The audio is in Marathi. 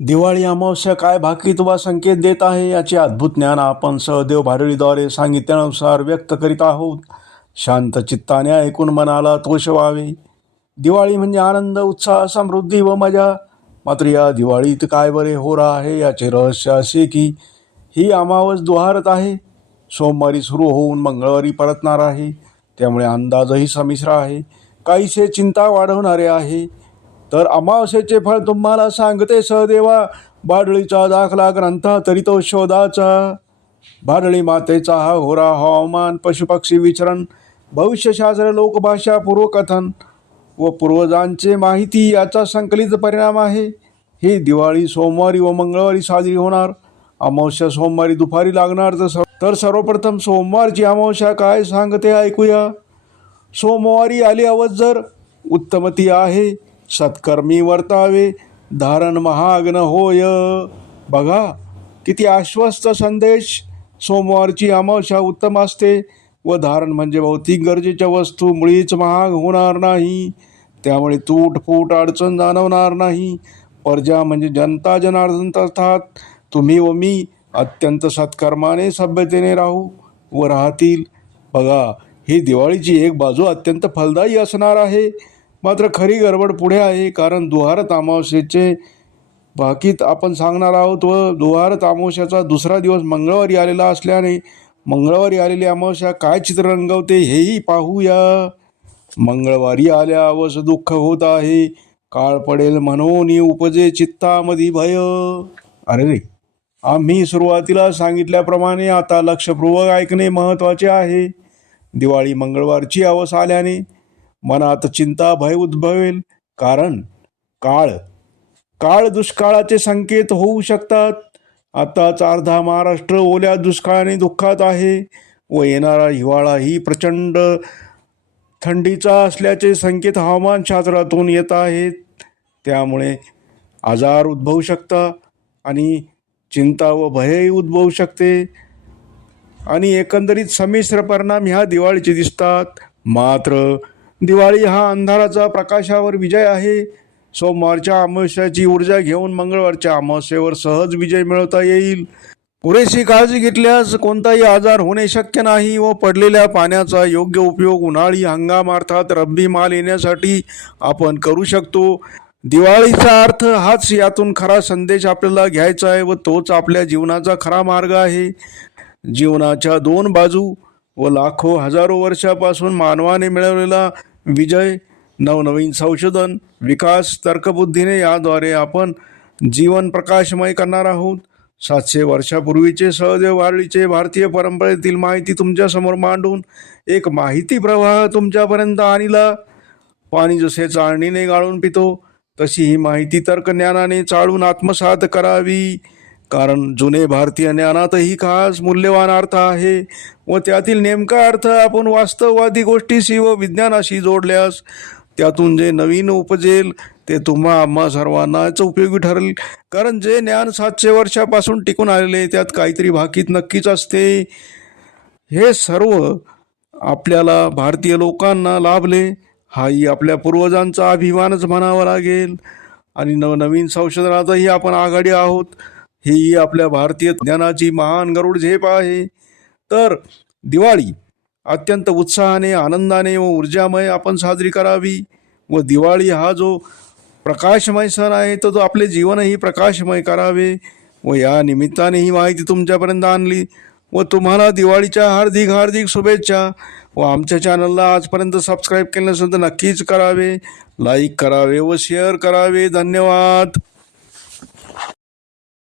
दिवाळी अमावस्या काय भाकीत वा संकेत देत आहे याचे अद्भुत ज्ञान आपण सहदेव भारळीद्वारे सांगितल्यानुसार व्यक्त करीत आहोत. शांत चित्ताने ऐकून मनाला तोष व्हावे. दिवाळी म्हणजे आनंद उत्साह समृद्धी व मजा. मात्र या दिवाळीत काय बरे होर आहे याचे रहस्य असे की ही अमावस दुहारत आहे. सोमवारी सुरू होऊन मंगळवारी परतणार आहे. त्यामुळे अंदाजही संमिश्र आहे. काहीसे चिंता वाढवणारे आहे. तर अमावस्येचे फळ तुम्हाला सांगते सहदेवा. बाडळीचा दाखला ग्रंथा तरी तो शोधाचा. बाडळी मातेचा हा होरा हवामान पशुपक्षी विचरण भविष्यशास्त्र लोकभाषा पूर्वकथन व पूर्वजांचे माहिती याचा संकलित परिणाम आहे. ही दिवाळी सोमवारी व मंगळवारी साजरी होणार. अमावस्या सोमवारी दुपारी लागणार तर तर सर्वप्रथम सोमवारची अमावस्या काय सांगते ऐकूया. सोमवारी आली अवजर उत्तमती आहे सत्कर्मी वर्तावे धारण महाग्न होय. बघा किती आश्वस्त संदेश. सोमवारची अमावस्या उत्तम असते व धारण म्हणजे भौतिक गरजेच्या वस्तू मुळीच महाग होणार नाही. त्यामुळे तूटफूट अडचण जाणवणार नाही. प्रजा म्हणजे जनता जनार्दन अर्थात तुम्ही व मी अत्यंत सत्कर्माने सभ्यतेने राहू व राहतील. बघा ही दिवाळीची एक बाजू अत्यंत फलदायी असणार आहे. मात्र खरी गडबड पुढे आहे कारण दुहारत अमावस्येचे बाकीत आपण सांगणार आहोत व दुहारत अमावस्याचा दुसरा दिवस मंगळवारी आलेला असल्याने मंगळवारी आलेली अमावस्या काय चित्र रंगवते हेही पाहूया. मंगळवारी आल्या अवस दुःख होत आहे. काळ पडेल म्हणून उपजे चित्तामधी भय. अरे रे आम्ही सुरुवातीला सांगितल्याप्रमाणे आता लक्षपूर्वक ऐकणे महत्त्वाचे आहे. दिवाळी मंगळवारची अवस आल्याने मनात चिंता भय उद्भवेल. कारण काळ काळ दुष्काळाचे संकेत होऊ शकतात. आताच अर्धा महाराष्ट्र ओल्या दुष्काळाने दुःखात आहे व येणारा हिवाळा ही प्रचंड थंडीचा असल्याचे संकेत हवामानशास्त्रातून येत आहेत. त्यामुळे आजार उद्भवू शकता आणि चिंता व भयही उद्भवू शकते. आणि एकंदरीत संमिश्र परिणाम ह्या दिवाळीचे दिसतात. मात्र दिवाळी हा अंधाराचा प्रकाशावर विजय आहे. सोमवारच्या अमावस्याची ऊर्जा घेऊन मंगळवारच्या अमावस्येवर सहज विजय मिळवता येईल. पुरेशी काळजी घेतल्यास कोणताही आजार होणे शक्य नाही व पडलेल्या पाण्याचा योग्य उपयोग उन्हाळी हंगाम अर्थात रब्बी माल येण्यासाठी आपण करू शकतो. दिवाळीचा अर्थ हाच यातून खरा संदेश आपल्याला घ्यायचा आहे व तोच आपल्या जीवनाचा खरा मार्ग आहे. जीवनाच्या दोन बाजू व लाखो हजारो वर्षापासून मानवाने मिळवलेला विजय नवनवीन संशोधन विकास तर्कबुद्धीने याद्वारे आपण जीवन प्रकाशमय करणार आहोत. सातशे वर्षापूर्वीचे सहदेव वारळीचे भारतीय परंपरेतील माहिती तुमच्यासमोर मांडून एक माहिती प्रवाह तुमच्यापर्यंत आणला. पाणी जसे चाळणीने गाळून पितो तशी ही माहिती तर्कज्ञानाने चाळून आत्मसात करावी. कारण जुने भारतीय ज्ञानातही खास मूल्यवान अर्थ आहे व त्यातील नेमका अर्थ आपण वास्तववादी गोष्टीशी व विज्ञानाशी जोडल्यास त्यातून जे नवीन उपजेल ते तुम्हा आम्हा सर्वांनाच उपयोगी ठरेल. कारण जे ज्ञान सातशे वर्षापासून टिकून आलेले त्यात काहीतरी भाकीत नक्कीच असते. हे सर्व आपल्याला भारतीय लोकांना लाभले. हाही आपल्या पूर्वजांचा अभिमानच म्हणावा लागेल. आणि नवनवीन संशोधनातही आपण आघाडी आहोत. ही आपल्या भारतीय ज्ञानाची महान गरुड झेप आहे. तर दिवाळी अत्यंत उत्साहाने आनंदाने व ऊर्जामय आपण साजरी करावी व दिवाळी हा जो प्रकाशमय सण आहे तो तो आपले जीवनही प्रकाशमय करावे व या निमित्ताने ही माहिती तुमच्यापर्यंत आणली. व तुम्हाला दिवाळीच्या हार्दिक हार्दिक शुभेच्छा व आमच्या चॅनलला आजपर्यंत सबस्क्राईब केलं नसेल तर नक्कीच करावे लाईक करावे व शेअर करावे. धन्यवाद.